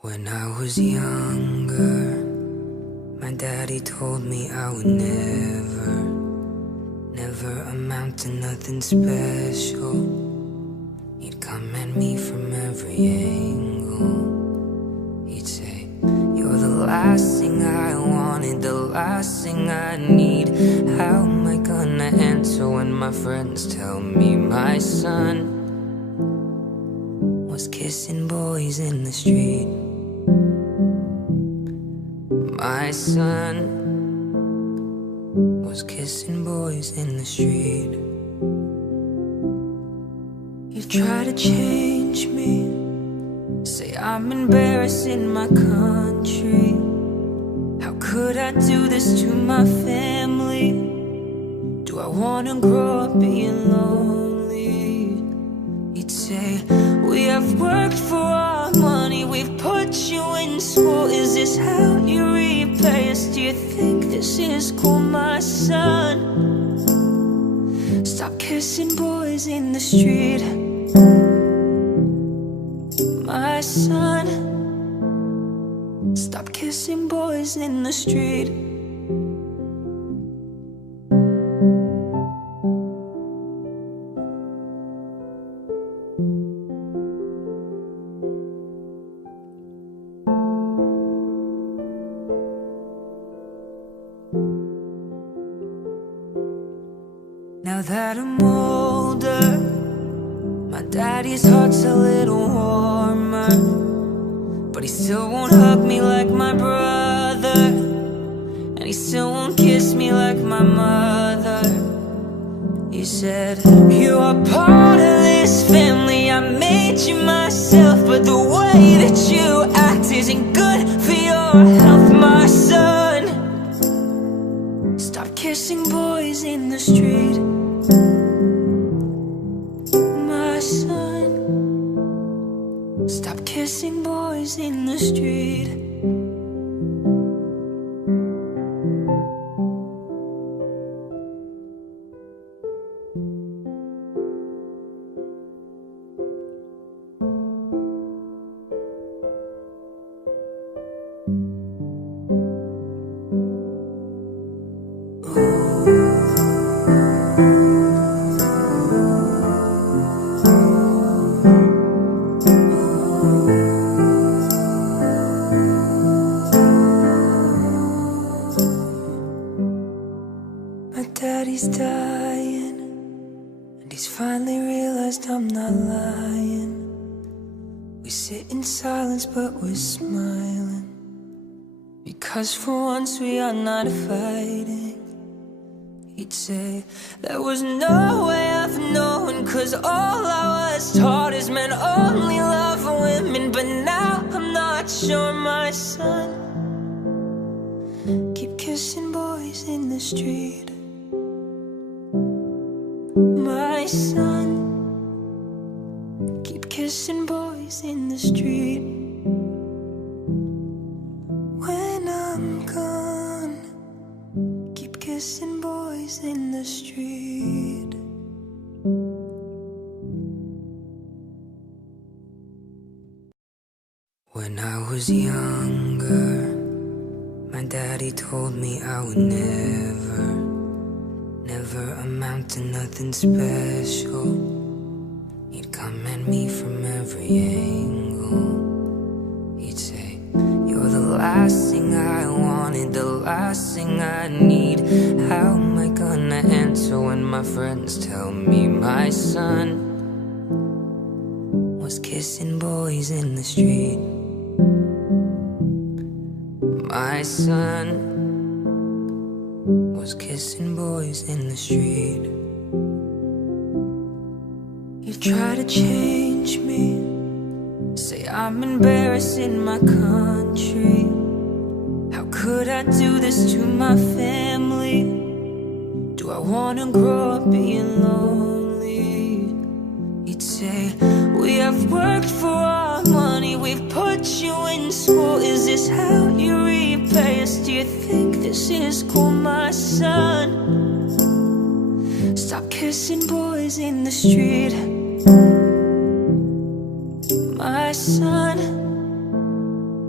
When I was younger, my daddy told me I would never amount to nothing special. He'd come at me from every angle. He'd say, you're the last thing I wanted, the last thing I need. How am I gonna answer when my friends tell me my son was kissing boys in the street? My son was kissing boys in the street. You try to change me, say I'm embarrassing my country. How could I do this to my family? Do I wanna grow up being lonely? He'd say, we have worked for our money, we've put you in school. Is this how you repay us? Do you think this is cool, my son? Stop kissing boys in the street. My son, stop kissing boys in the street. Now that I'm older, my daddy's heart's a little warmer, but he still won't hug me like my brother, and he still won't kiss me like my mother. He said, you are part of this family, I made you myself, but the way that you act isn't good for your health, my son. Stop kissing boys in the street. My son, stop kissing boys in the street. My daddy's dying, and he's finally realized I'm not lying. We sit in silence but we're smiling, because for once we are not fighting. He'd say, there was no way of knowing, cause all I was taught is men only love women. But now I'm not sure, my son. Keep kissing boys in the street. My son, keep kissing boys in the street. When I'm gone, keep kissing boys in the street. When I was younger, my daddy told me I would never amount to nothing special. He'd come at me from every angle. He'd say, you're the last thing I wanted, the last thing I need. How am I gonna answer when my friends tell me my son was kissing boys in the street? My son was kissing boys in the street. You try to change me, say I'm embarrassing my country. How could I do this to my family? Do I wanna grow up being lonely? He'd say, we have worked for our money, we've put you in school. Is this how you repay us? Do you think this is cool, my son? Stop kissing boys in the street. My son,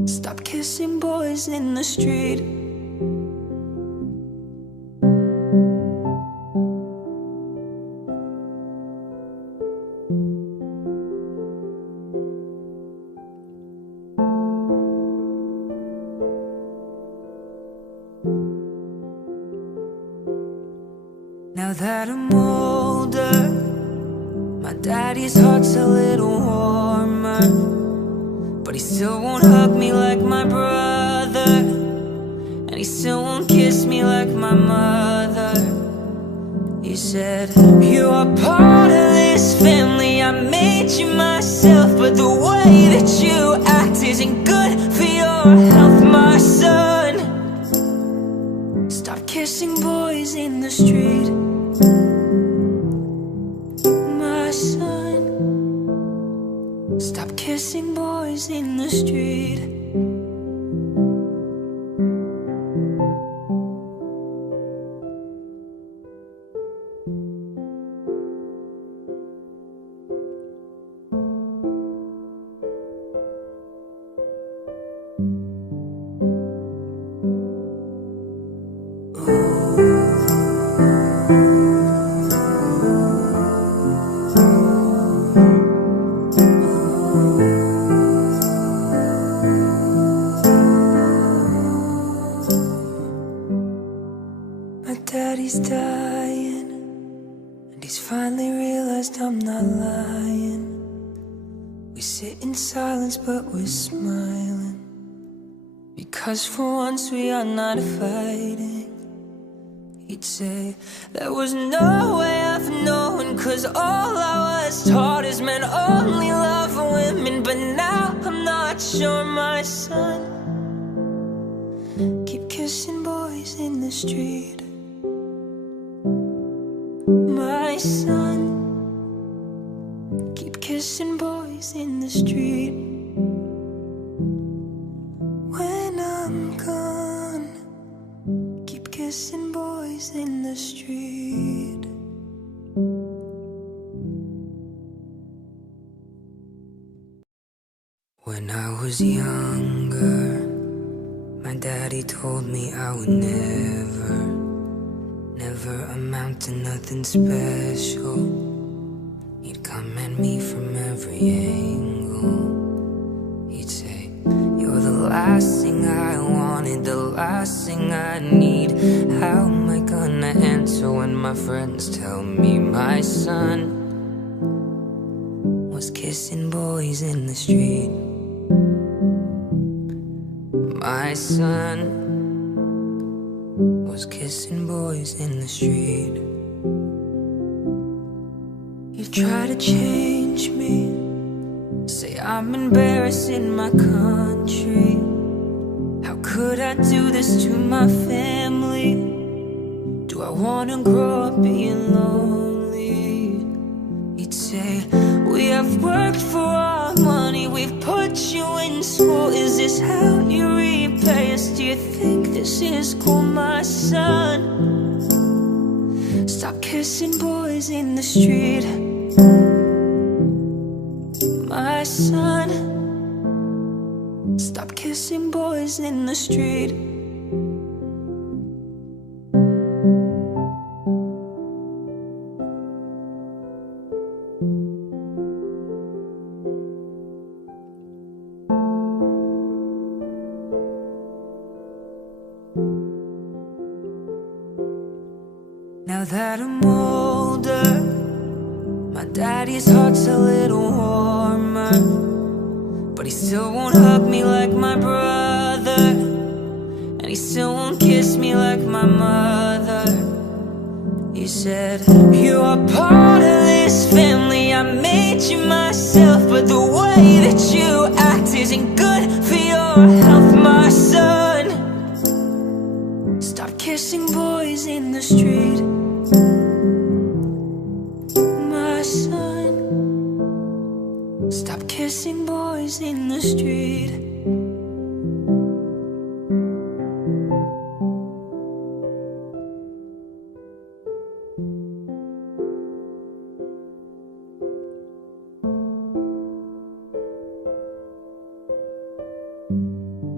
Stop kissing boys in the street. Now that I'm older, my daddy's heart's a little warmer, but he still won't hug me like my brother, and he still won't kiss me like my mother. He said, you are part of this family, I made you myself, but the way that you act isn't good for your health, my son. Stop kissing boys in the street, my son. Stop kissing boys in the street. My daddy's dying, and he's finally realized I'm not lying. We sit in silence but we're smiling, because for once we are not fighting. He'd say, there was no way of knowing, 'cause all I was taught is men only love women. But now I'm not sure, my son. Keep kissing boys in the street, my son. Keep kissing boys in the street. When I'm gone, keep kissing boys in the street. When I was younger, my daddy told me I would never amount to nothing special. He'd come at me from every angle. He'd say, you're the last thing I wanted, the last thing I need. How am I gonna answer when my friends tell me my son was kissing boys in the street? My son was kissing boys in the street. You try to change me, say I'm embarrassing my country. How could I do this to my family? Do I wanna grow up being lonely? He'd say, we have worked for our money, we've put you in school. Is this how you repay us? Do you think this is cool, my son? Stop kissing boys in the street, my son. Stop kissing boys in the street. Now that I'm older, my daddy's heart's a little warmer, but he still won't hug me like my brother, and he still won't kiss me like my mother. He said, you are part of this family, I made you myself, but the way that you act isn't good for your health, my son. Stop kissing boys in the street, my son. Stop kissing boys in the street.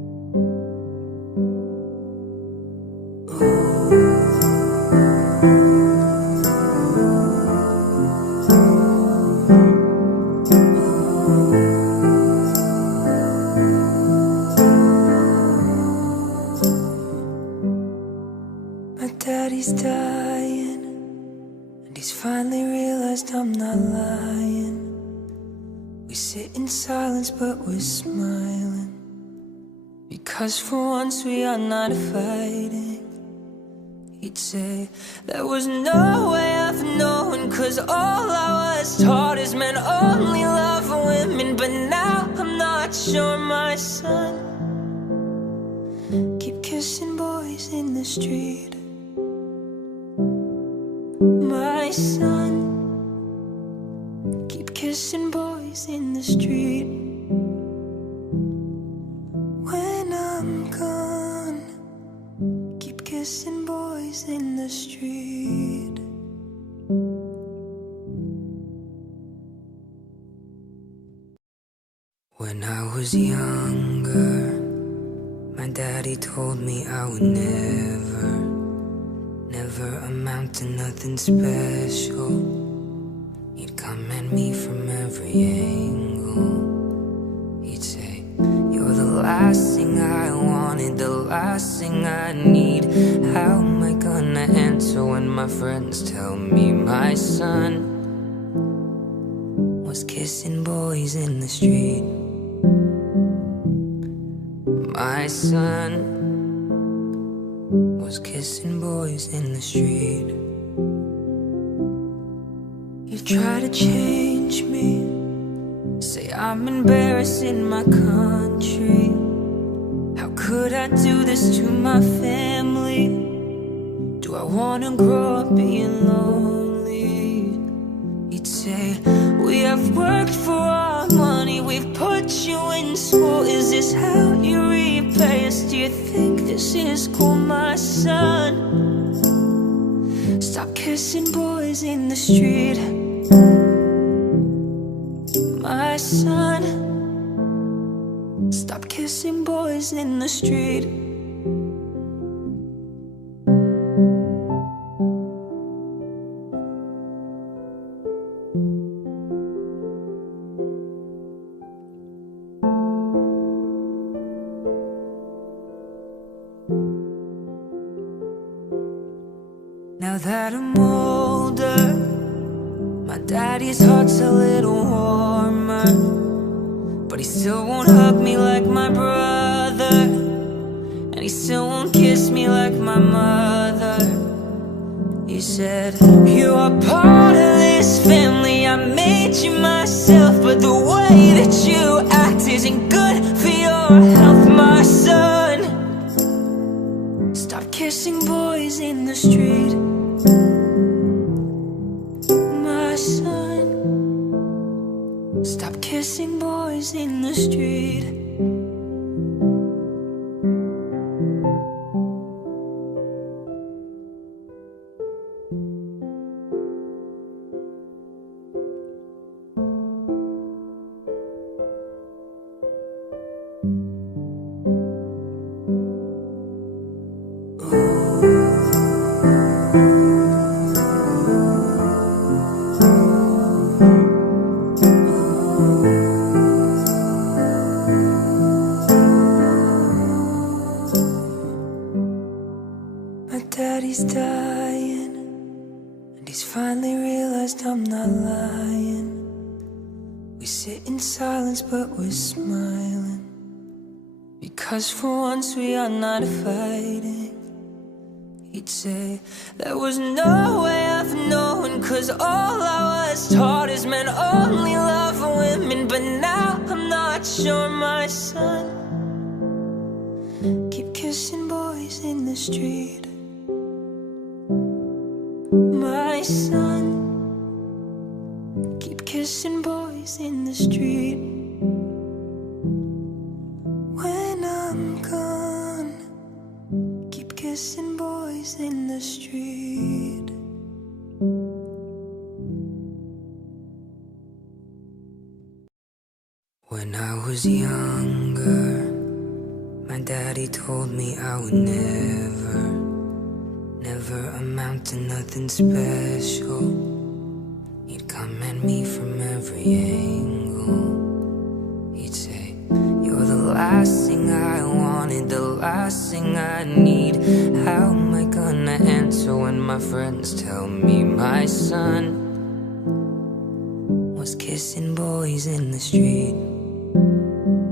but we're smiling. Because for once we are not fighting. He'd say there was no way of knowing, 'cause all I was taught is men only love women. But now I'm not sure, my son. Keep kissing boys in the street, my son. Keep kissing boys in the street. When I'm gone, keep kissing boys in the street. When I was younger, my daddy told me I would never amount to nothing special. He'd come at me from every angle. He'd say, you're the last thing I wanted, the last thing I need. How am I gonna answer when my friends tell me my son was kissing boys in the street? My son was kissing boys in the street. You try to change me, say I'm embarrassing my country. How could I do this to my family? Do I wanna grow up being lonely? He'd say, we have worked for our money, we've put you in school. Is this how you repay us? Do you think this is cool, my son? Stop kissing boys in the street, my son. Stop kissing boys in the street. Now that I'm older, my daddy's heart's a little warmer, but he still won't hug me like my brother, and he still won't kiss me like my mother. He said, you are part of this family, I made you myself, but the way that you act isn't good for your health, my son. Stop kissing boys in the street, my son. Stop kissing boys in the street. Daddy's dying, and he's finally realized I'm not lying. We sit in silence, but we're smiling. Because for once we are not fighting. He'd say there was no way of knowing, 'cause all I was taught is men only love women. But now I'm not sure, my son. Keep kissing boys in the street, my son. Keep kissing boys in the street. When I'm gone, keep kissing boys in the street. When I was younger, my daddy told me I would never amount to nothing special. He'd come at me from every angle. He'd say, you're the last thing I wanted, the last thing I need. How am I gonna answer when my friends tell me my son was kissing boys in the street?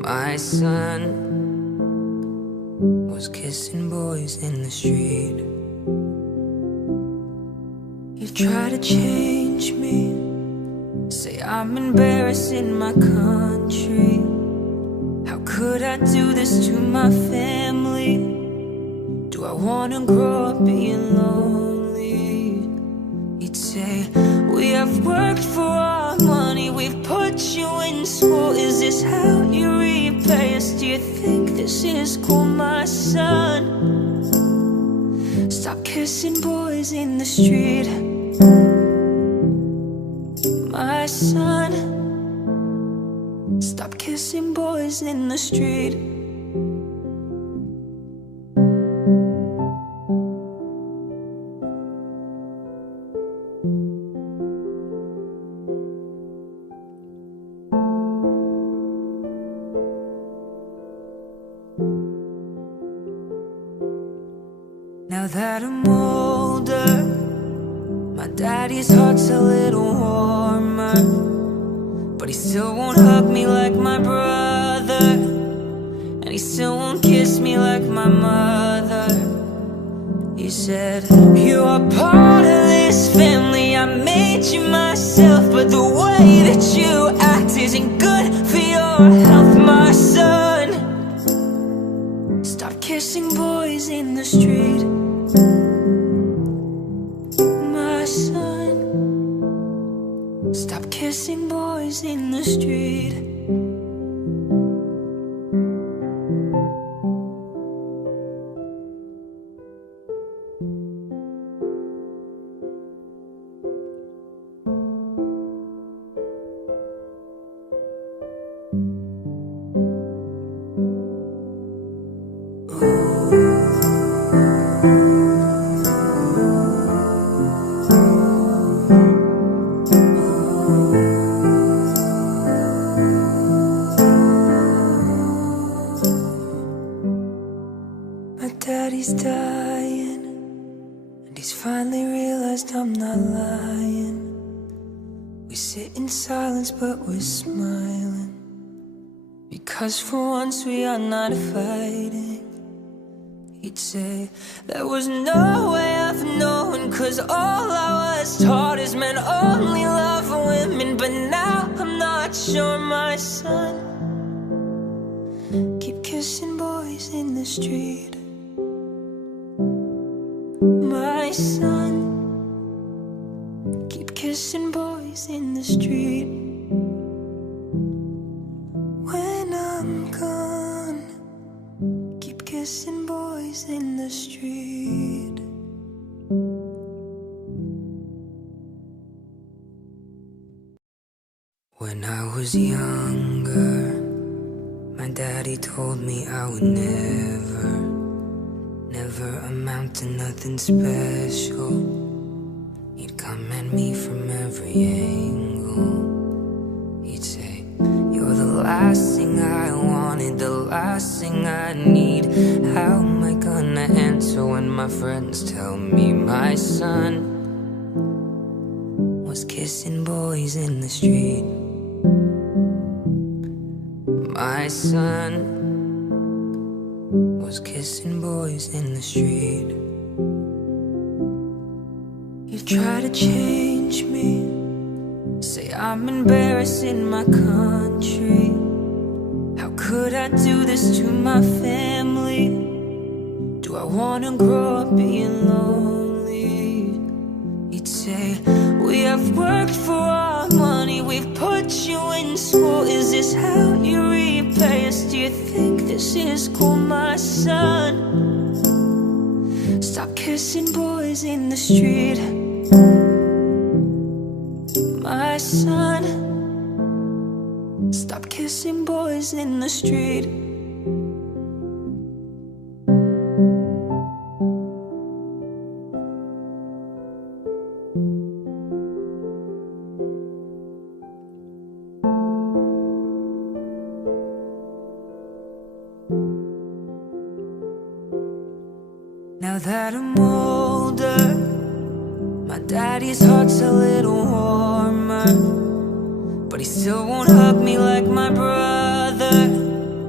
My son was kissing boys in the street. You try to change me, say I'm embarrassing my country. How could I do this to my family? Do I wanna grow up being lonely? He'd say, we have worked for our money, we've put you in school. Is this how you repay us? Do you think this is cool, my son? Stop kissing boys in the street. My son, stop kissing boys in the street. Now that I'm older, my daddy's heart's a little warmer, but he still won't hug me like my brother, and he still won't kiss me like my mother. He said, you are part of this family, I made you myself, but the way that you act isn't good for your health, my son. Stop kissing boys in the street. My son, stop kissing boys in the street. Daddy's dying, and he's finally realized I'm not lying. We sit in silence but we're smiling, because for once we are not fighting. He'd say, there was no way of knowing, 'cause all I was taught is men only love women. But now I'm not sure, my son. Keep kissing boys in the street. My son, keep kissing boys in the street. When I'm gone, keep kissing boys in the street. When I was younger, my daddy told me I would never amount to nothing special. He'd come at me from every angle. He'd say, you're the last thing I wanted, the last thing I need. How am I gonna answer when my friends tell me my son was kissing boys in the street? My son was kissing boys in the street. You try to change me, say I'm embarrassing my country. How could I do this to my family? Do I wanna grow up being lonely? He'd say, we have worked for our money, we've put you in school. Is this how you repay us? Do you think this is cool, my son? Stop kissing boys in the street. My son, stop kissing boys in the street. Now that I'm older, my daddy's heart's a little warmer, but he still won't hug me like my brother,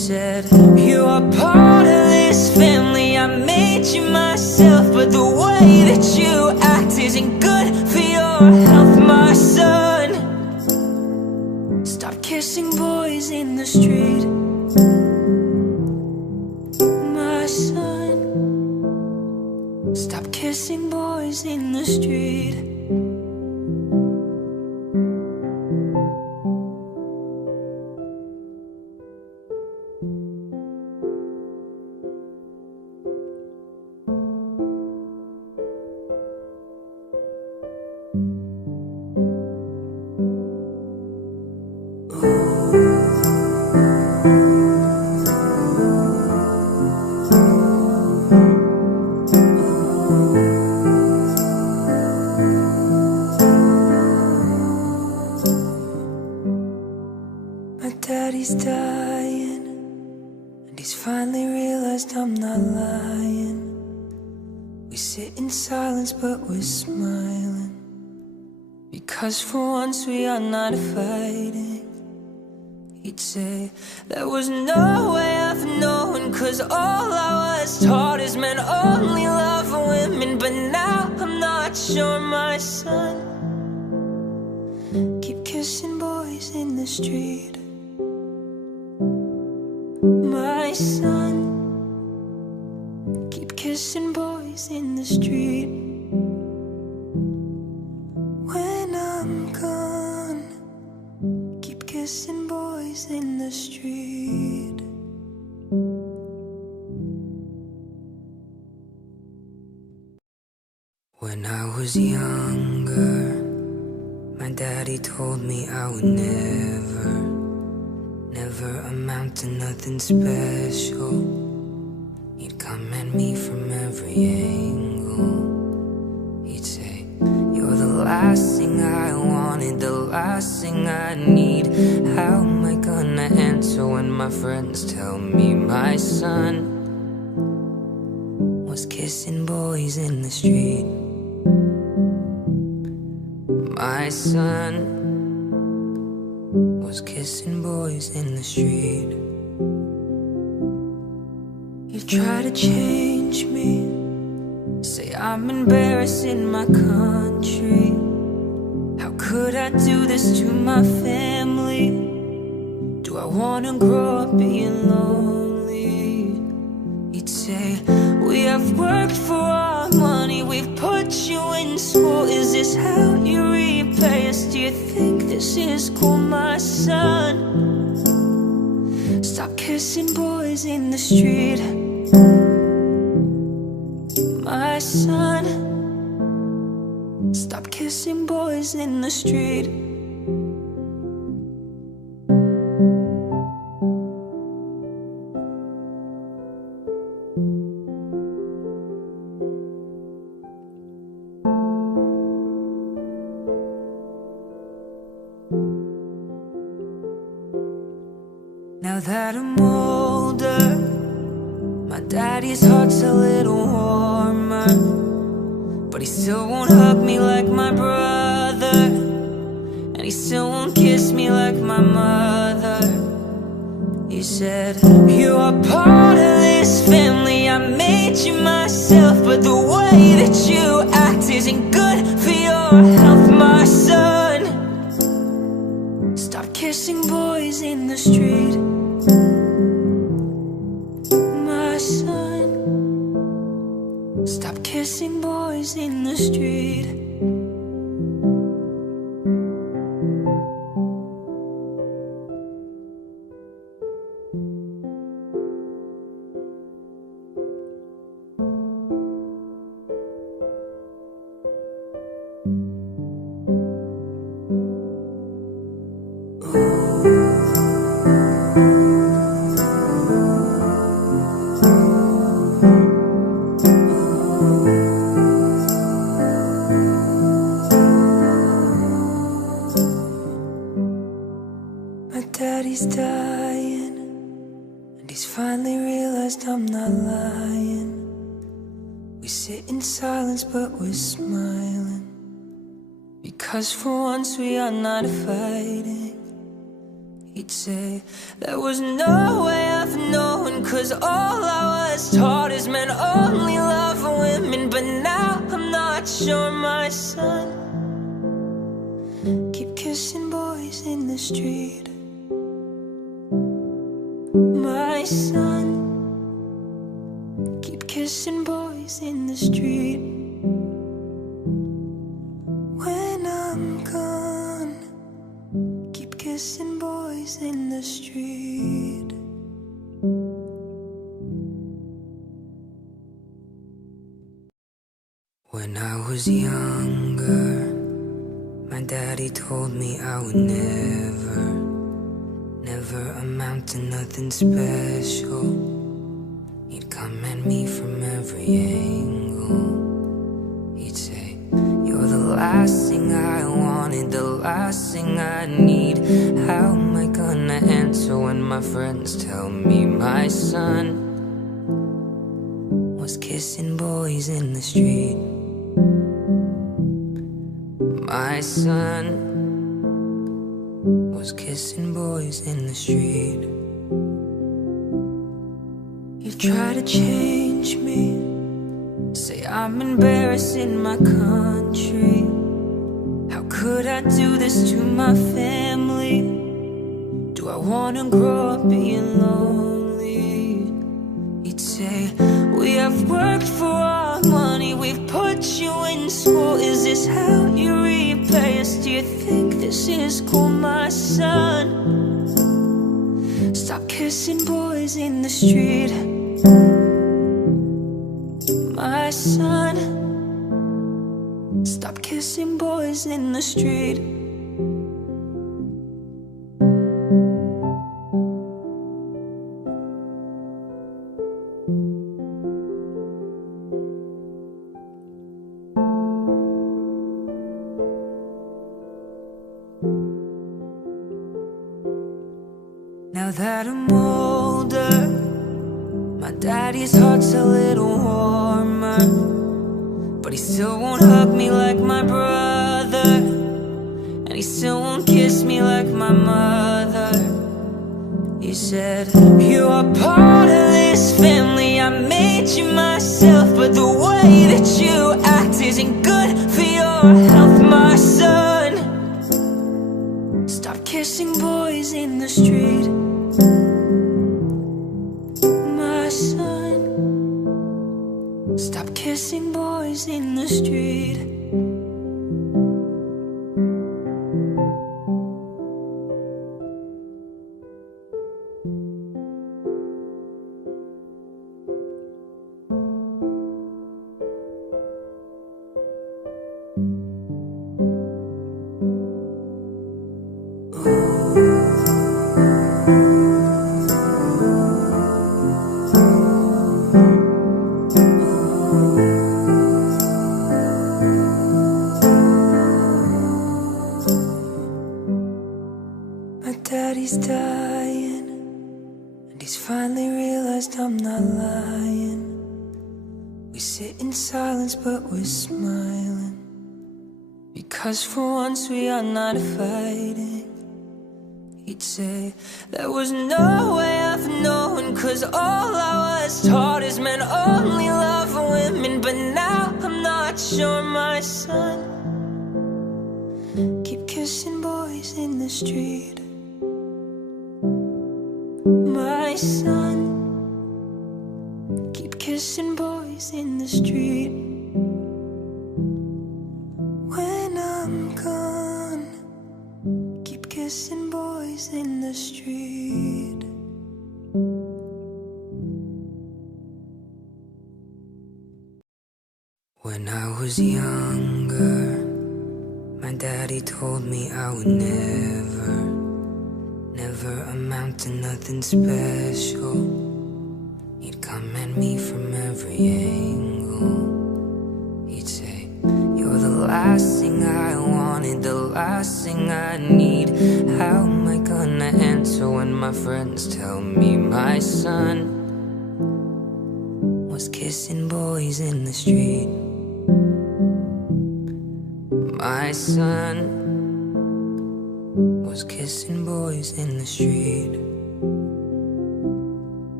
said, you are part of this family, I made you myself, but the way that you act isn't good for your health, my son. Stop kissing boys in the street, my son. Stop kissing boys in the street. Daddy's dying, and he's finally realized I'm not lying. We sit in silence but we're smiling, because for once we are not fighting. He'd say there was no way of knowing, 'cause all I was taught is men only love women. But now I'm not sure, my son. Keep kissing boys in the street, my son. Keep kissing boys in the street. When I'm gone, keep kissing boys in the street. When I was younger, my daddy told me I would never amount to nothing special. He'd come at me from every angle. He'd say, you're the last thing I wanted, the last thing I need. How am I gonna answer when my friends tell me my son was kissing boys in the street? My son was kissing boys in the street. You try to change me, say I'm embarrassing my country. How could I do this to my family? Do I wanna grow up being lonely? He'd say, we have worked for our money, we've put you in school. Is this how you repay us? Do you think this is cool, my son? Stop kissing boys in the street, my son. Stop kissing boys in the street. Now that I'm older, my daddy's heart's a little warmer, but he still won't hug me like my brother, and he still won't kiss me like my mother. He said, you are part of this family, I made you myself, but the way that you act isn't good for your health, my son. Stop kissing boys in the street, my son. Stop kissing boys in the street. Daddy's dying, and he's finally realized I'm not lying. We sit in silence but we're smiling, because for once we are not fighting. He'd say there was no way of I've known, 'cause all I was taught is men only love women. But now I'm not sure, my son. Keep kissing boys in the street, my son. Keep kissing boys in the street. When I'm gone, keep kissing boys in the street. When I was younger, my daddy told me I would never amount to nothing special. He'd come at me from every angle. He'd say, you're the last thing I wanted, the last thing I need. How am I gonna answer when my friends tell me my son was kissing boys in the street? My son was kissing boys in the street. You try to change me, say I'm embarrassing my country. How could I do this to my family? Do I wanna grow up being lonely? He'd say, we have worked for our money, we've put you in school. Is this how you repay us? Do you think this is cool, my son? Stop kissing boys in the street, my son. Stop kissing boys in the street. Now that I'm older, my daddy's heart's a little warmer, but he still won't hug me like my brother, and he still won't kiss me like my mother. He said, you are part of this family, I made you myself, but the way that you act isn't good for your health, my son. Stop kissing boys in the street, my son. Stop kissing boys in the street. My daddy's dying, and he's finally realized I'm not lying. We sit in silence, but we're smiling, because for once we are not fighting. He'd say, there was no way I've known, 'cause all I was taught is men only love women. But now I'm not sure, my son. Keep kissing boys in the street, my son. Keep kissing boys in the street. When I'm gone, keep kissing boys in the street. When I was younger, my daddy told me I would never amount to nothing special. He'd come at me from every angle. He'd say, you're the last thing I wanted, the last thing I need. How am I gonna answer when my friends tell me my son was kissing boys in the street? My son was kissing boys in the street.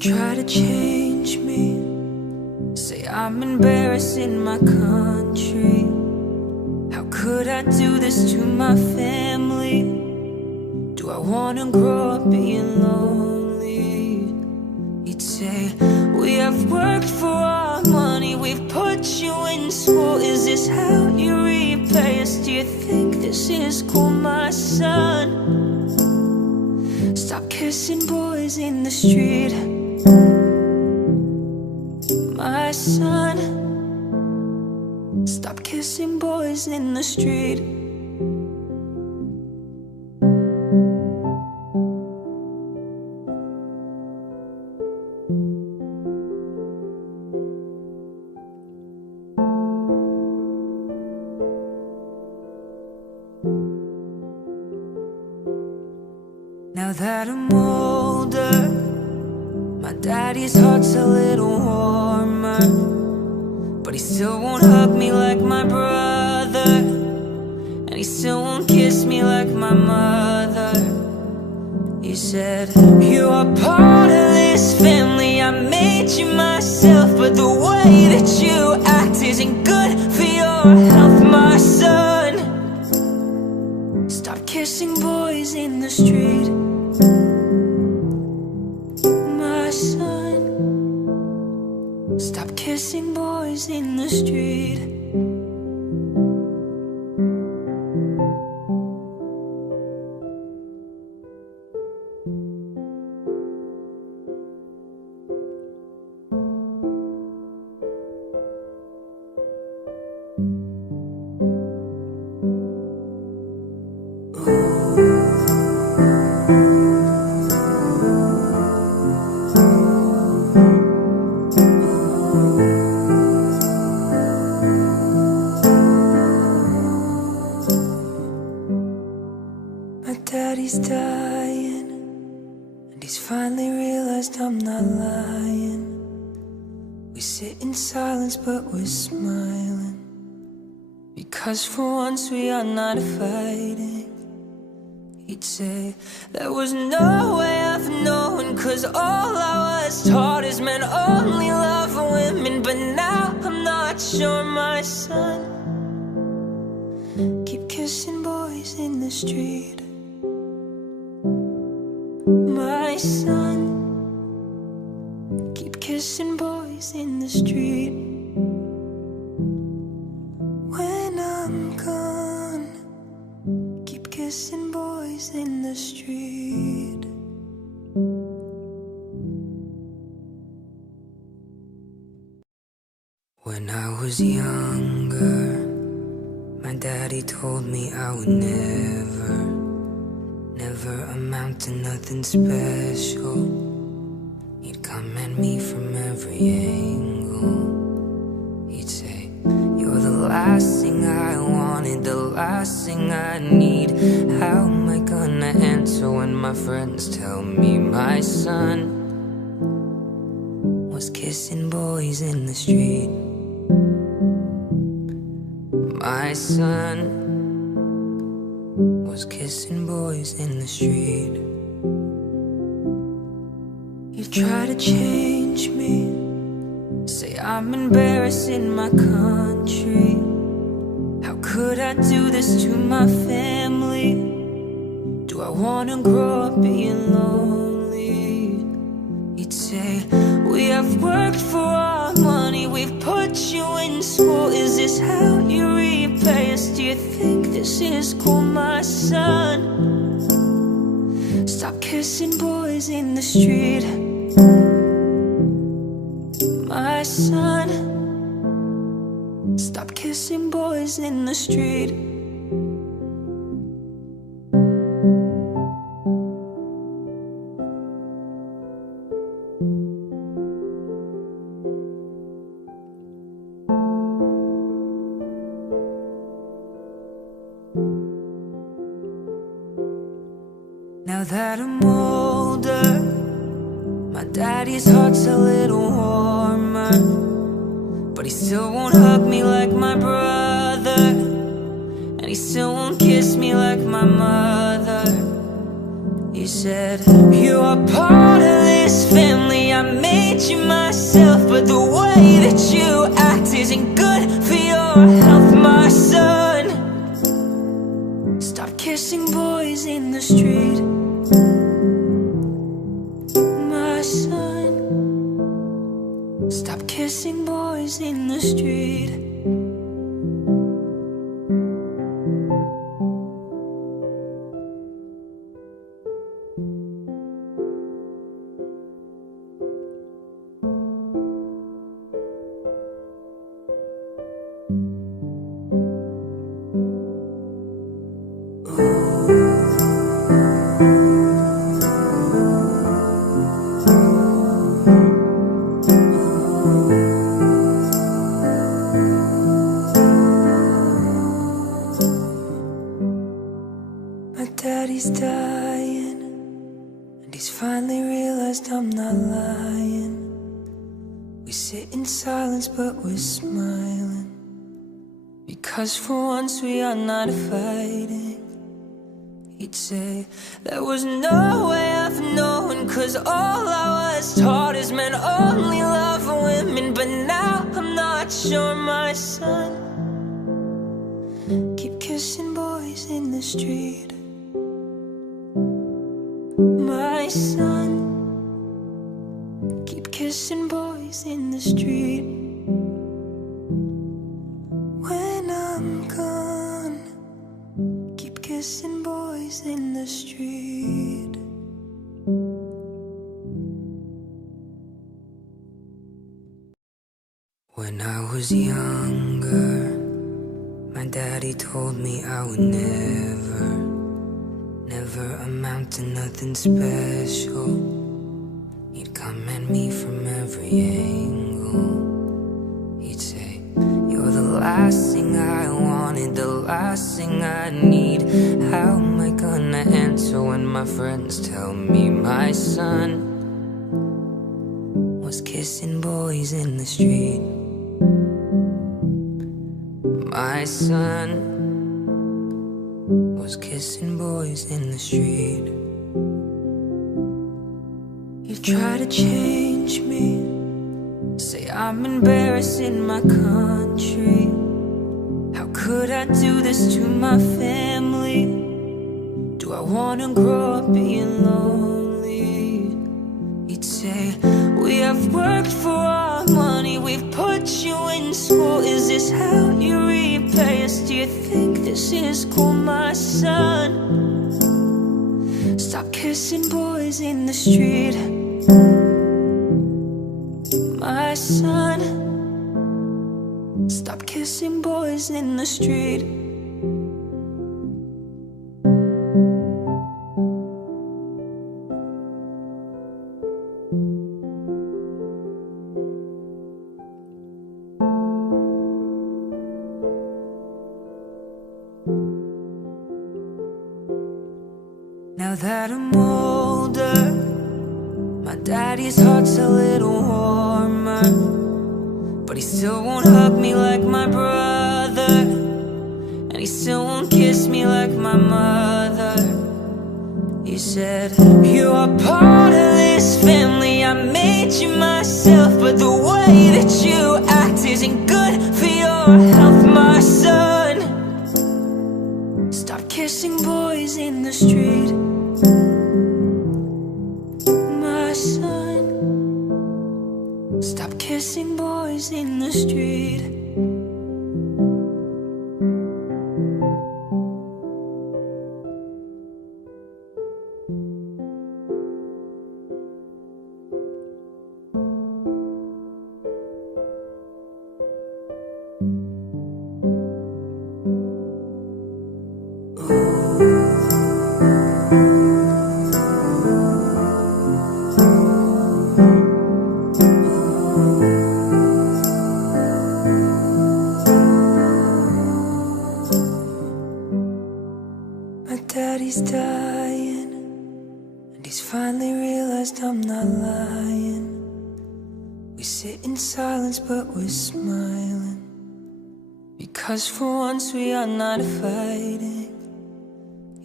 try to change me, say I'm embarrassing my country. How could I do this to my family? Do I wanna grow up being lonely? He'd say, we have worked for our money, we've put you in school. Is this how you repay us? Do you think this is cool, my son? Stop kissing boys in the street, my son. Stop kissing boys in the street. Now that I'm older, my daddy's heart's a little warmer, but he still won't hug me like my brother, and he still won't kiss me like my mother. He said, you are part of this family, I made you myself, but the way that you act isn't good for your health, my son. Stop kissing boys in the street, my son. Stop kissing boys in the street. My daddy's dying, and he's finally realized I'm not lying. We sit in silence but we're smiling, because for once we are not fighting. He'd say, there was no way of knowing, cause all I was taught is men only love women. But now I'm not sure, my son. Keep kissing boys in the street, my son. Keep kissing boys in the street. When I'm gone, keep kissing boys in the street. When I was younger, my daddy told me I would never amount to nothing special. He'd come at me from every angle. He'd say, you're the last thing I wanted, the last thing I need. How am I gonna answer when my friends tell me my son was kissing boys in the street? My son was kissing boys in the street. You try to change me, say I'm embarrassing my country. How could I do this to my family? Do I wanna grow up being lonely? He'd say, we have worked for our money, we've put you in school. Is this how you repay us? Do you think this is cool, my son? Stop kissing boys in the street, my son. Stop kissing boys in the street. Now that I'm older, my daddy's heart's a little warmer, but he still won't hug me like my brother, and he still won't kiss me like my mother. He said, you are part of this family, I made you myself, but the way that you act isn't good for your health, my son. Stop kissing boys in the street, my son. Stop kissing boys in the street. My daddy's dying, and he's finally realized I'm not lying. We sit in silence but we're smiling, because for once we are not fighting. He'd say there was no way of knowing, 'cause all I was taught is men only love women. But now I'm not sure, my son. Keep kissing boys in the street, my son. Keep kissing boys in the street. When I'm gone, keep kissing boys in the street. When I was younger, my daddy told me I would never amount to nothing special. He'd come at me from every angle. He'd say, you're the last thing I wanted, the last thing I need. How am I gonna answer when my friends tell me my son was kissing boys in the street? My son was kissing boys in the street. You try to change me, say I'm embarrassing my country. How could I do this to my family? Do I wanna grow up being lonely? He'd say, we have worked for our money, we've put you in school. Is this how you repay us? Do you think this is cool, my son? Stop kissing boys in the street, my son. Stop kissing boys in the street. Now that I'm older, my daddy's heart's a little warmer, but he still won't hug me like my brother, and he still won't kiss me like my mother. He said, you are part of this family, I made you myself, but the way that you act isn't good for your health, my son. Stop kissing boys in the street, my son. Stop kissing boys in the street. My daddy's dying, and he's finally realized I'm not lying. We sit in silence but we're smiling, because for once we are not fighting.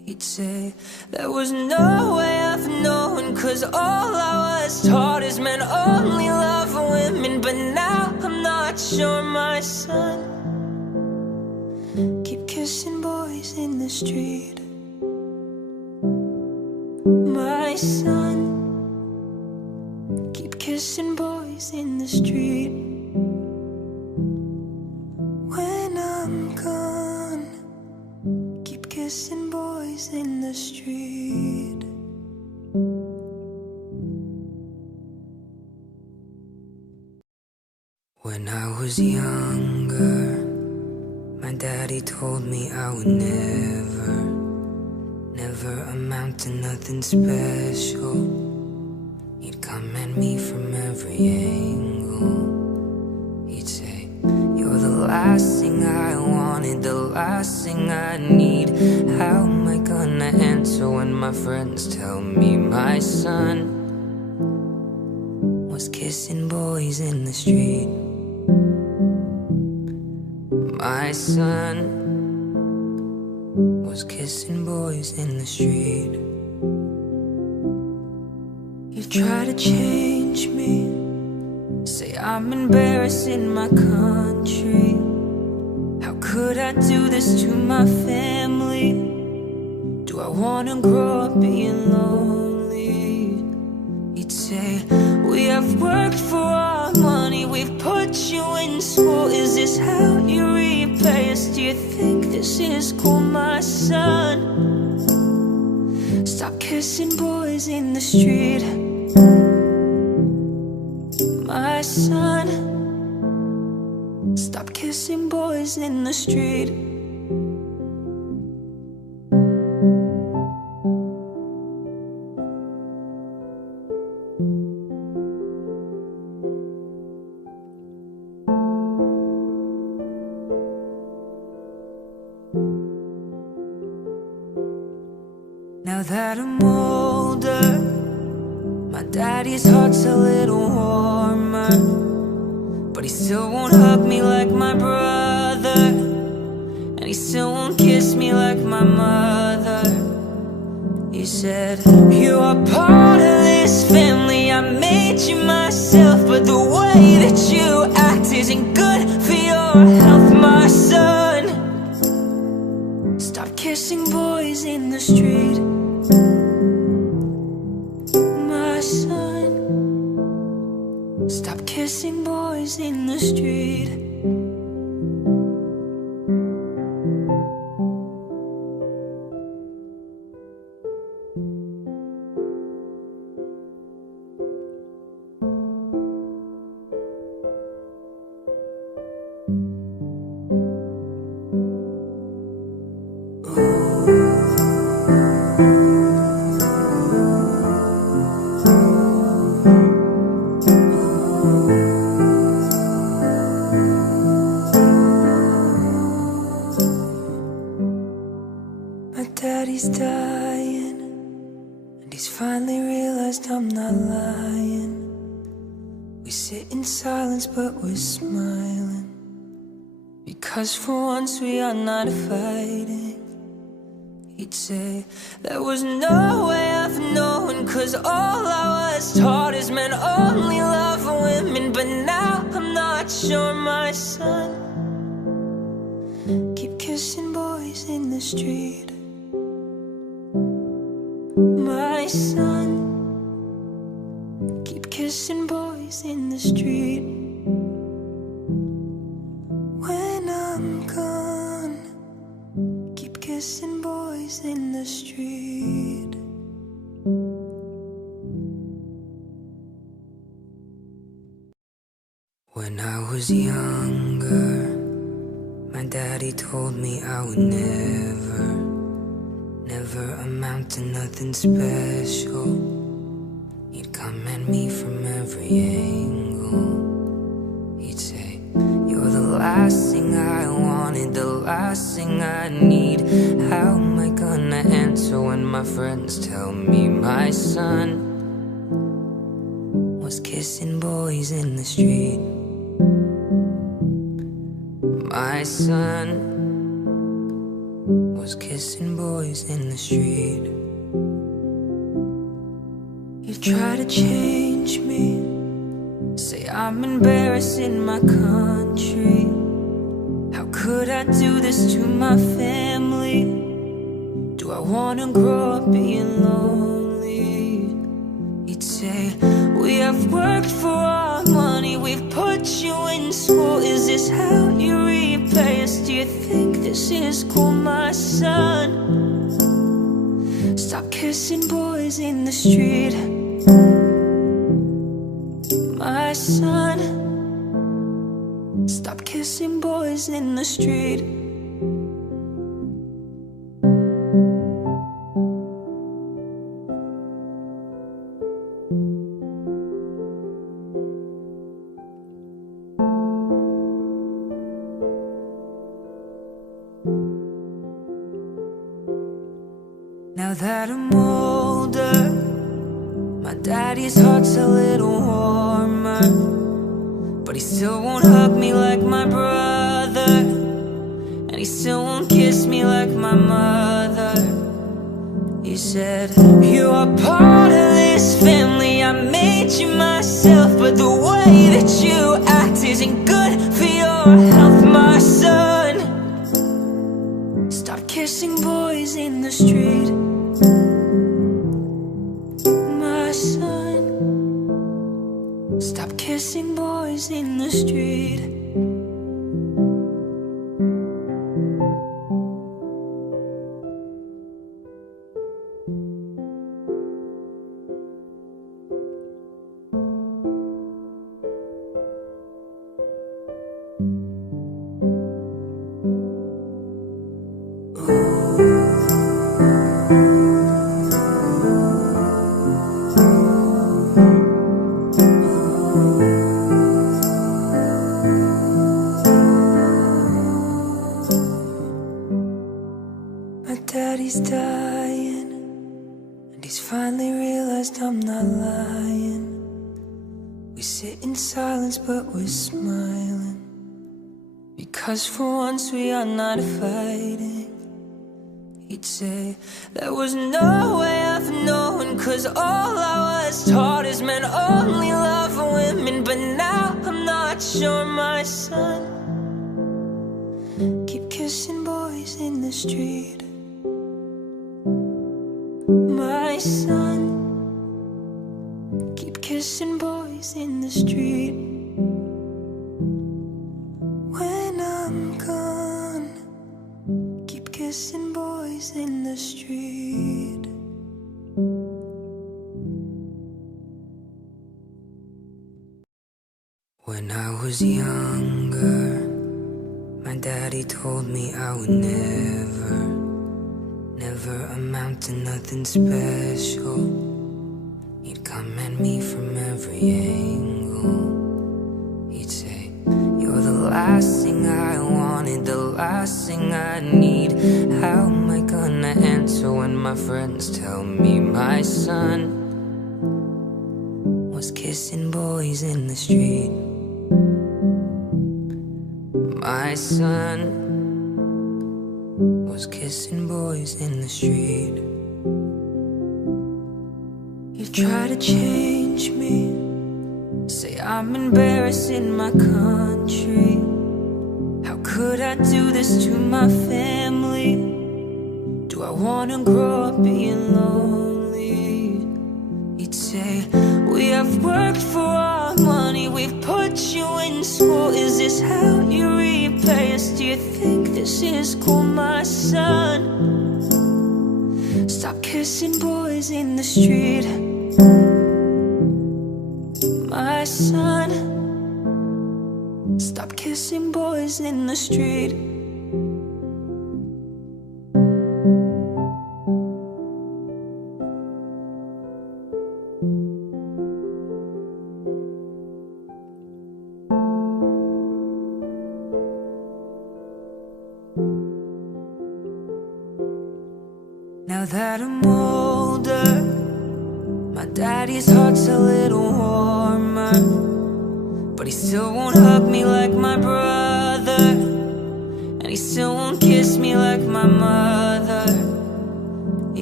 He'd say there was no way of knowing, 'cause all I was taught is men only love women. But now I'm not sure, my son. Keep kissing boys in the street, my son. Keep kissing boys in the street. When I'm gone, keep kissing boys in the street. When I was younger, my daddy told me I would never amount to nothing special. He'd come at me from every angle. He'd say, you're the last thing I wanted, the last thing I need. How am I gonna answer when my friends tell me my son was kissing boys in the street? My son was kissing boys in the street. You try to change me, say I'm embarrassing my country. How could I do this to my family? Do I wanna grow up being lonely? He'd say, we have worked for our money, we've put you in school. Is this how you repay us? Do you think this is cool, my son? Stop kissing boys in the street, my son. Stop kissing boys in the street. Now that I'm older, my daddy's heart's a little warmer, but he still won't hug me like my brother, and he still won't kiss me like my mother. He said, you are part of this family, I made you myself, but the way that you act isn't good for your health, my son. Stop kissing boys in the street, my son. Stop kissing boys in the street. Daddy's dying, and he's finally realized I'm not lying. We sit in silence, but we're smiling, because for once we are not fighting. He'd say there was no way of knowing, 'cause all I was taught is men only love women. But now I'm not sure, my son. Keep kissing boys in the street, my son. Keep kissing boys in the street. When I'm gone, keep kissing boys in the street. When I was younger, my daddy told me I would never amount to nothing special. He'd come at me from every angle. He'd say, you're the last thing I wanted, the last thing I need. How am I gonna answer when my friends tell me my son was kissing boys in the street? My son was kissing boys in the street. You try to change me, say I'm embarrassing my country. How could I do this to my family? Do I wanna grow up being lonely? You'd say, we have worked for our money, we've put you in school. Is this how you repay us? Do you think this is cool, my son? Stop kissing boys in the street, my son. Stop kissing boys in the street. Now that I'm older, my daddy's heart's a little warmer, but he still won't hug me like my brother, and he still won't kiss me like my mother. He said, you are part of this family, I made you myself, but the way that you act isn't good for your health, my son. Stop kissing boys in the street, my son. Stop kissing boys in the street. Daddy's dying, and he's finally realized I'm not lying. We sit in silence but we're smiling, because for once we are not fighting. He'd say, there was no way of knowing, cause all I was taught is men only love women. But now I'm not sure, my son. Keep kissing boys in the street, my son. Keep kissing boys in the street. When I'm gone, keep kissing boys in the street. When I was younger, my daddy told me I would never amount to nothing special. He'd come at me from every angle. He'd say, you're the last thing I wanted, the last thing I need. How am I gonna answer when my friends tell me my son was kissing boys in the street? My son was kissing boys in the street. You try to change me, say I'm embarrassing my country. How could I do this to my family? Do I wanna grow up being lonely? You'd say, we have worked for our money, we've put you in school. Is this how you repay us? Do you think this is cool, my son? Stop kissing boys in the street, my son. Stop kissing boys in the street. Now that I'm older, my daddy's heart's a little warmer, but he still won't hug me like my brother, and he still won't kiss me like my mother.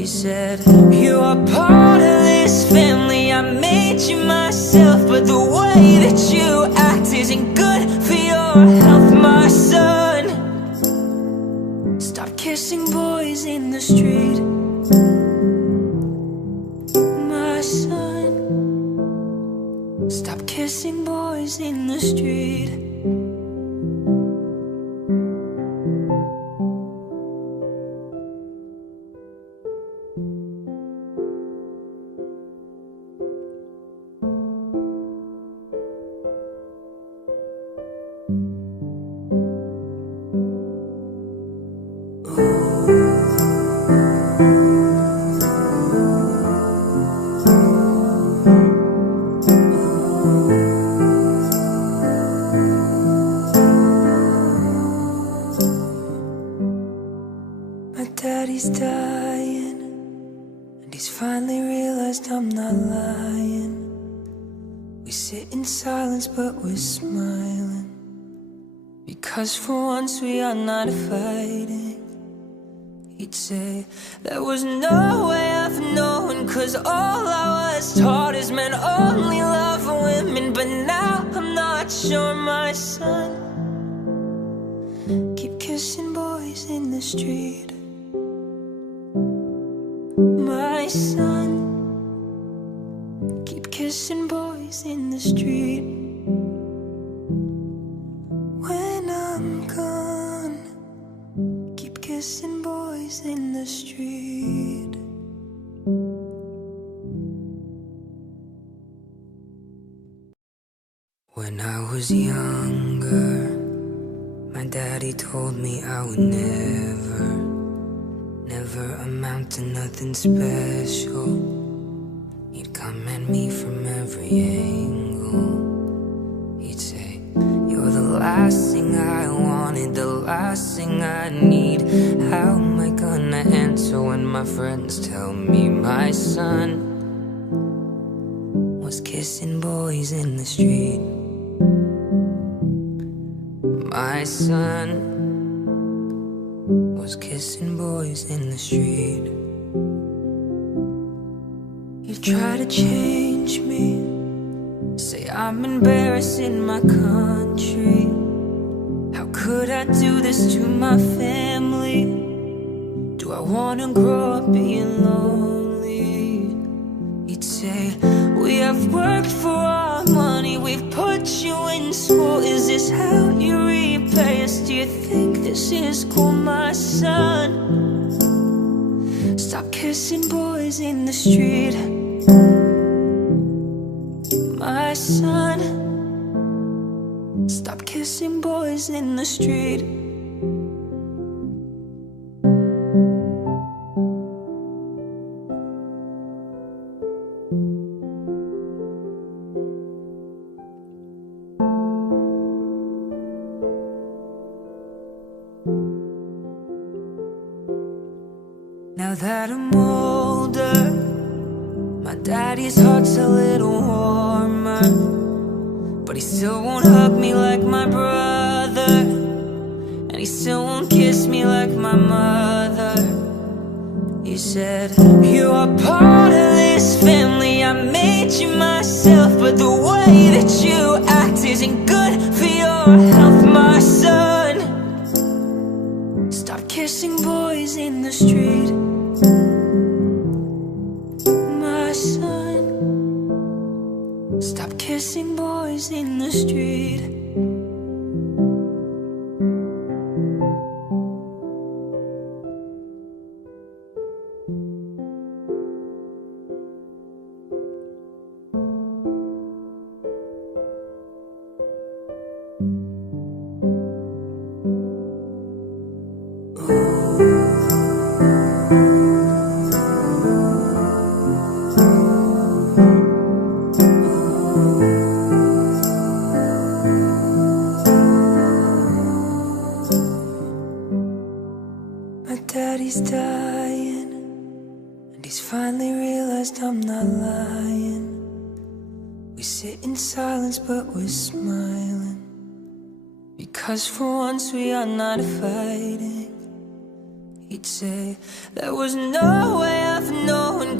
He said, "You are part of this family, I made you myself, but the way that you act isn't good for your health, my son. Stop kissing boys in the street, my son. Stop kissing boys in the street." Daddy's dying, and he's finally realized I'm not lying. We sit in silence but we're smiling, because for once we are not fighting. He'd say there was no way of knowing, 'cause all I was taught is men only love women. But now I'm not sure, my son. Keep kissing boys in the street, my son. Keep kissing boys in the street. When I'm gone, keep kissing boys in the street. When I was younger, my daddy told me I would never amount to nothing special. He'd come at me from every angle. He'd say, "You're the last thing I wanted, the last thing I need. How am I gonna answer when my friends tell me my son was kissing boys in the street? My son was kissing boys in the street." You try to change me, say I'm embarrassing my country. How could I do this to my family? Do I wanna grow up being lonely? He'd say, "We have worked for our money, we've put you in school. Is this how you repay us? Do you think this is cool, my son? Stop kissing boys in the street, my son. Stop kissing boys in the street." Now that I'm older, my daddy's heart's a little warmer, but he still won't hug me like my brother, and he still won't kiss me like my mother. He said, "You are part of this family, I made you myself, but the way that you act isn't good for your health, my son. Stop kissing boys in the street, my son. Stop kissing boys in the street." Daddy's dying, and he's finally realized I'm not lying. We sit in silence but we're smiling, because for once we are not fighting. He'd say there was no way of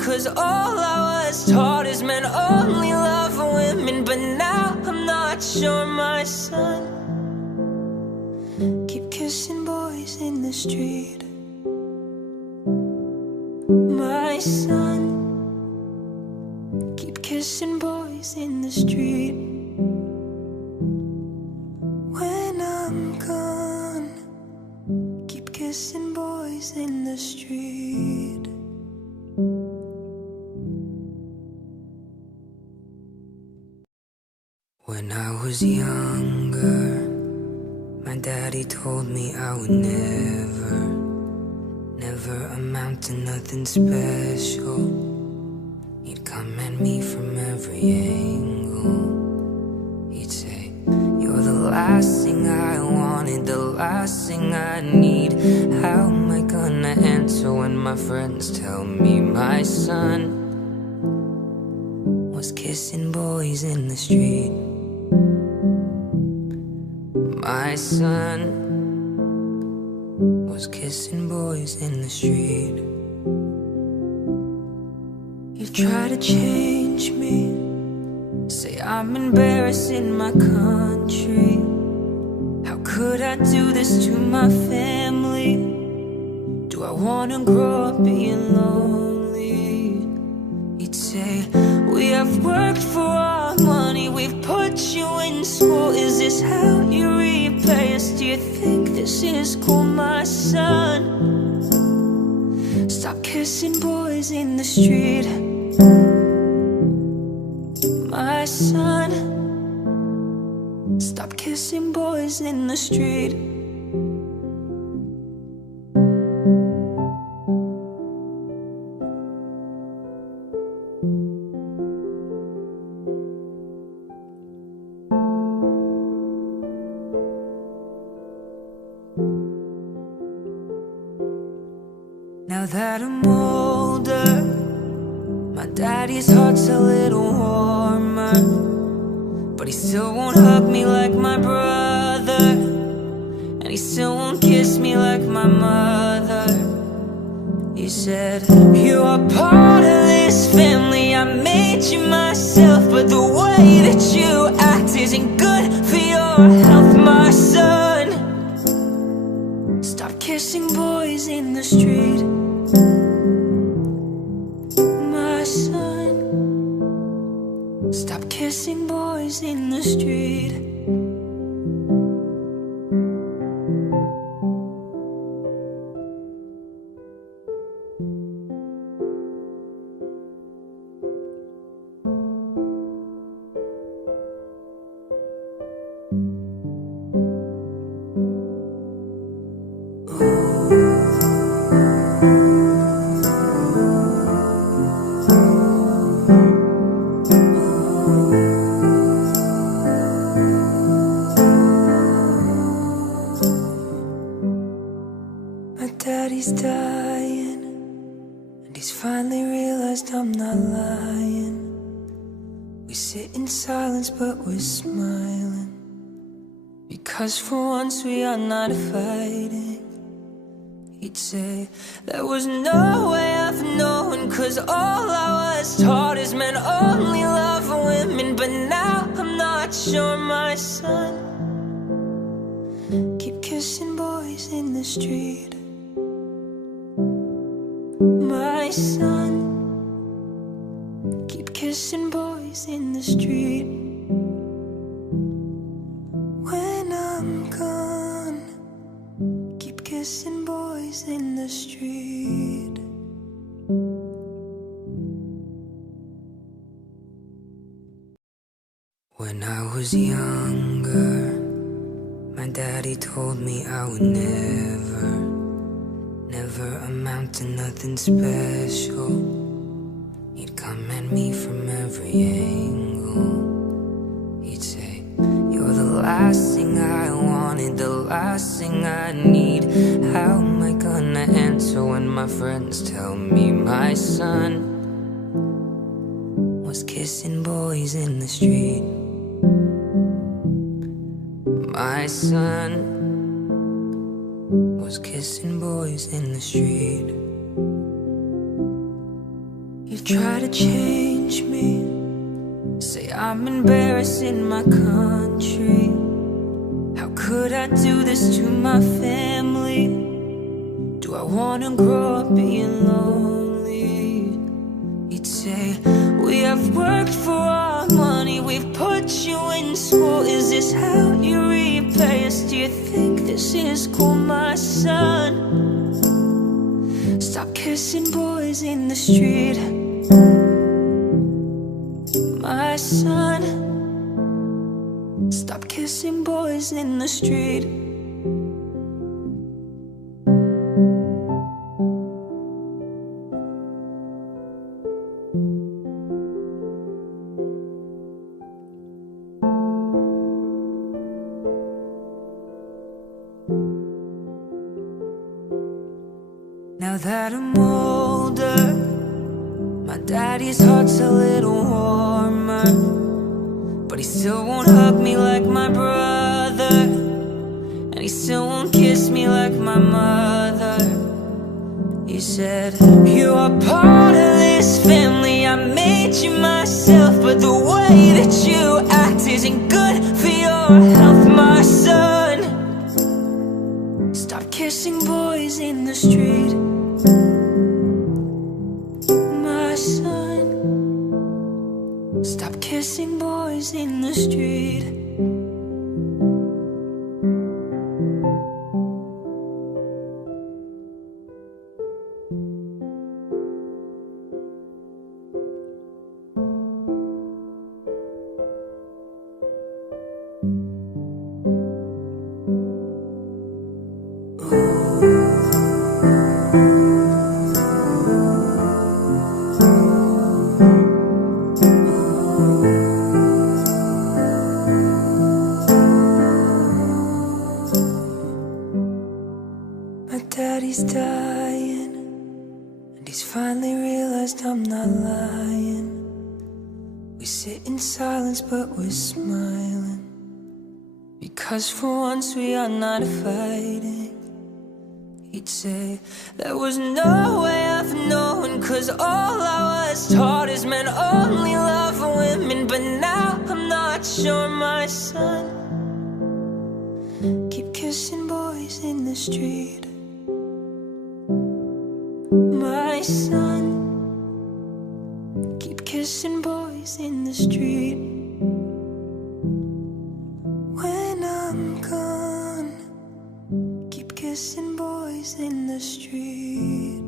'cause all I was taught is men only love women. But now I'm not sure my son. Keep kissing boys in the street. My son. Keep kissing boys in the street. When I'm gone, keep kissing boys in the street. When I was younger, my daddy told me I would never amount to nothing special. He'd come at me from every angle. He'd say, you're the last thing I wanted, the last thing I need. How am I gonna answer when my friends tell me my son was kissing boys in the street? My son was kissing boys in the street. You try to change me, say I'm embarrassing my country. How could I do this to my family? Do I wanna grow up being lonely? He'd say, we have worked for our money, we've put you in school. Is this how you repay us? Do you think this is cool, my son? Stop kissing boys in the street. My son. Stop kissing boys in the street. Now that I'm older, my daddy's heart's a little warmer, but he still won't hug me like my brother, and he still won't kiss me like my mother. He said, you are part of this family, I made you myself, but the way that you act isn't good for your health, my son. Stop kissing boys in the street. My son. Stop kissing boys in the street. Daddy's dying, and he's finally realized I'm not lying. We sit in silence, but we're smiling, because for once we are not fighting. He'd say, there was no way of knowing, 'cause all I was taught is men only love women. But now I'm not sure my son. Keep kissing boys in the street. My son. Keep kissing boys in the street. When I'm gone, keep kissing boys in the street. When I was younger, my daddy told me I would never amount to nothing special. He'd come at me from every angle. He'd say, you're the last thing I wanted, the last thing I need. How am I gonna answer when my friends tell me my son was kissing boys in the street? My son was kissing boys in the street. You try to change me, say I'm embarrassing my country. How could I do this to my family? Do I wanna grow up being lonely? He'd say, we have worked for our money, we've put you in school. Is this how you repay us? Do you think this is cool, my son? Stop kissing boys in the street, my son. Stop kissing boys in the street. Now that I'm older, my daddy's heart's a little warmer, but he still won't hug me like my brother, and he still won't kiss me like my mother. He said, you are part of this family, I made you myself, but the way that you act isn't good for your health, my son. Stop kissing boys in the street, my son. Stop kissing boys in the street. My daddy's dying, and he's finally realized I'm not lying. We sit in silence but we're smiling, because for once we are not fighting. He'd say, there was no way of knowing, 'cause all I was taught is men only love women. But now I'm not sure, my son. Keep kissing boys in the street, my son. Keep kissing boys in the street. When I'm gone, keep kissing boys in the street.